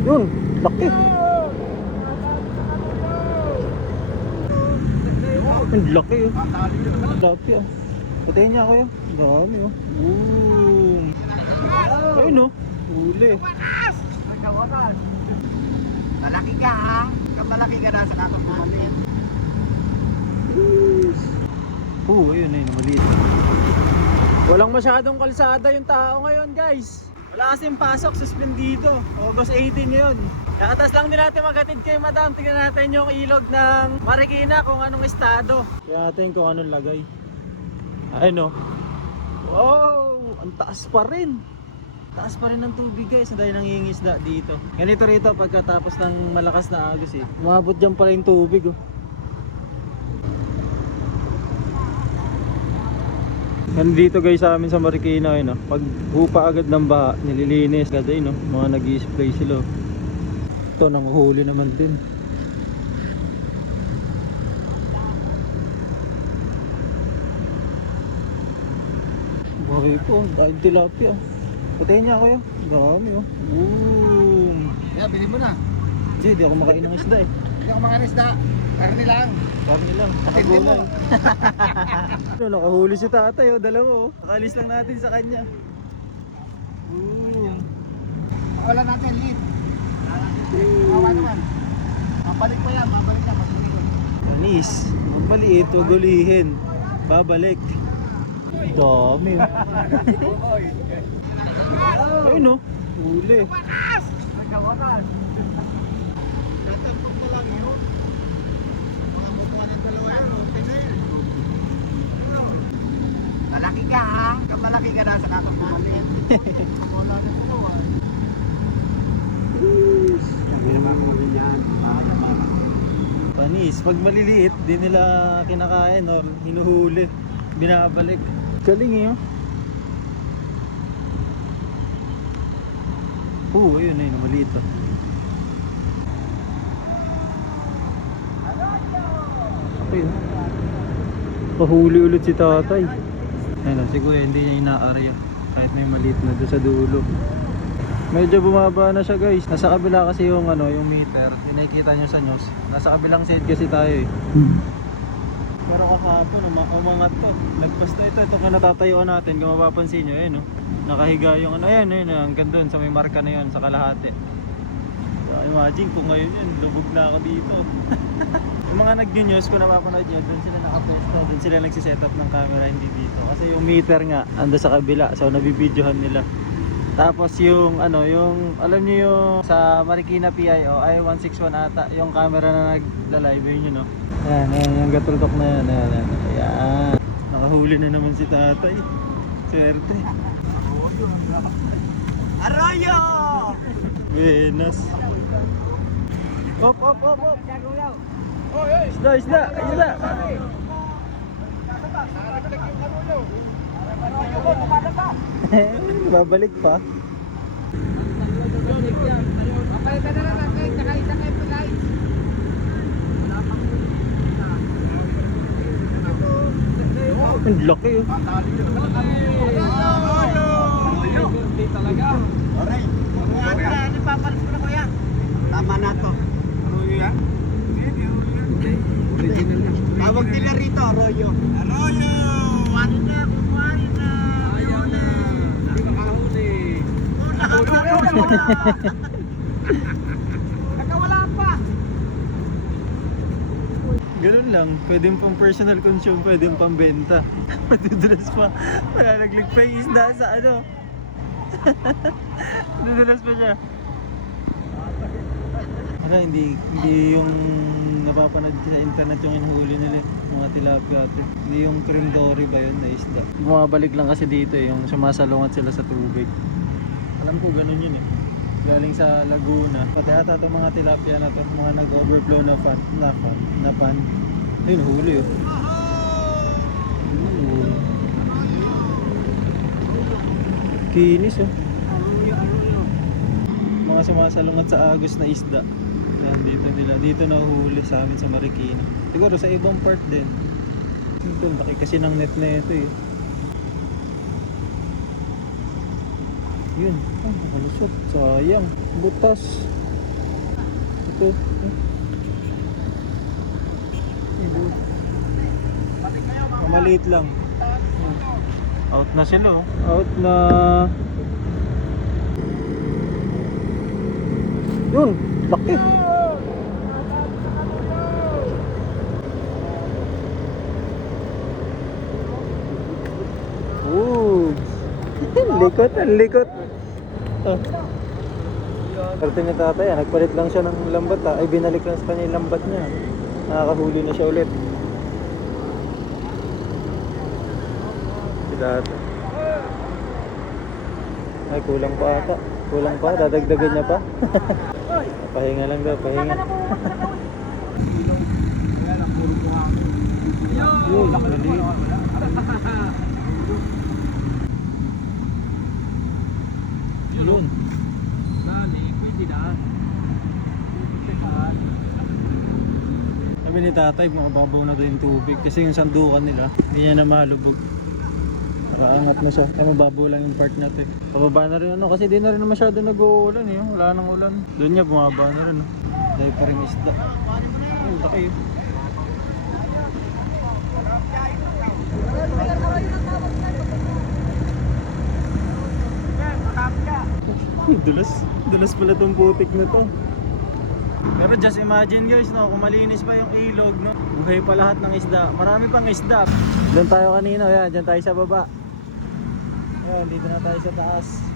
Yun, laki. Ang laki oh. Laki oh. Patayin niya ako yun. Dami oh. Boom. Ayun oh. Huli. Malaki ka ha? Malaki ka na sa kakot bumalik. Ayun ayun, maliit. Walang masyadong kalsada yung tao ngayon guys. Wala kasing pasok, suspendido. August 18 yun. Nakatas lang din natin maghatid kay madam. Tingnan natin yung ilog ng Marikina kung anong estado. Tingnan natin kung anong lagay. Ayun o. Wow! Ang taas pa rin. Taas pa rin ng tubig guys. Dahil nangingisda dito. Ganito rito pagkatapos ng malakas na agos eh. Umabot dyan pala yung tubig oh. Nandito guys sa amin sa Marikina eh, no? Pag hupa agad ng baha, nililinis agad eh, no? Mga nag-i-spray sila. Ito nanguhuli naman din. Buhay po, dahil tilapia. Patayin niya ako yun. Dami oh. Boom. Kaya bilhin mo na. Di ako makain ng isda eh. Hindi ako mga isda. Karni lang. Karni lang, saka gulay. Nakahuli si tatay oh, dalawa oh. Nakalis lang natin sa kanya. Boom. Wala natin lead. Awa naman. Mabalik pa yan, mabalik na. Anis, maliit, wag ulihin. Babalik. Dami oh. Ayun oh, huli. Nagkawanan. Natampok mo lang yun. Mga bukuan ng dalawa yan. Malaki ka ha? Malaki ka na sa kakot bumalik. Wala rin ito ha. Panis, pag maliliit, di nila kinakain or hinuhuli, binabalik. Galing eh oh. Ayun ayun, maliit oh. Ayun. Pahuli ulit si tatay. Ayun, si kuya hindi niya inaarya kahit may maliit na doon sa dulo. Medyo bumaba na siya guys. Nasa kabila kasi yung yung meter. Nakikita nyo sa news. Nasa kabilang side kasi tayo eh. Pero kahapon umangat to. Lagpas na ito kung natatayuan natin. Kung mapapansin nyo no. Nakahiga yung ayan hanggang doon sa may marka na yun sa kalahati. So, imagine kung ngayon yun, lubog na ako dito. Yung mga nag-news kung napapanood nyo, doon sila nakapwesto, doon sila nagsiset up ng camera, hindi dito. Kasi yung meter nga, ando sa kabila, so nabibidyohan nila. Tapos yung yung alam niyo yung sa Marikina PIO ay 161 ata, yung camera na nagla-live yun no. Ayan, yung gatultok na yan, ayan. Nakahuli na naman si tatay. Swerte. Arroyo! Buenas. Op. Isda. Babalik pa. Papalitan na natin, tsaka isang epiline. Ang laki oh. Hindi talaga. Aray. Ano papalis ko na kuya? Tama na to. Arroyo yan? Original na. Tawag nila rito, Arroyo. Arroyo! Kumarin na. Ayaw na. Hindi makahuli. Nakawala pa. Ganun lang, pwedeng pang personal consume, pwedeng pang benta. Madudulas pa. Malalaglag pa yung isda sa Madudulas pa siya. Hindi yung napapanood sa internet yung inuhuli nila, mga tilapia ate. Hindi yung cream dory ba yun na isda. Bumabalik lang kasi dito yung sumasalungat sila sa tubig. Alam ko ganun yun eh. Galing sa Laguna. Pati ata itong mga tilapia na to, mga nag-overflow na pan. Ayun, huli oh. Kinis oh. Mga sumasalungat sa agos na isda. Yan, dito nahuhuli sa amin sa Marikina. Siguro sa ibang part din. Ito, laki kasi ng net na ito eh. Yun, nakalusot. Sayang, butas. oh. Maliit lang. Out na sila oh. Out na. Yun, laki. Ooh. Likot, ang likot. Oh. Parte ni tatay, nagpalit lang siya ng lambat ay binalik lang sa kanya yung lambat niya. Nakakahuli na siya ulit. Si tatay. Ay, kulang pa ata. Kulang pa, dadagdagan niya pa. Pahinga lang daw, pahinga. Yun, mali. Yun. Sabi ni tatay, makababaw na daw yung tubig kasi yung sandukan nila, hindi niya na malubog. Nakaangat na siya, kaya mababaw lang yung part na to. Pababa na rin ano, kasi di na rin masyado nag-uulan eh, wala nang ulan. Doon niya bumaba na rin. Dahil pa rin isda. Oh, laki yun. Dulas. Dulas pala tong putik na to. Pero just imagine guys, no, kung malinis pa yung ilog, no, buhay pa lahat ng isda. Marami pang isda. Doon tayo kanina, yan, dyan tayo sa baba. Ayan, dito na tayo sa taas.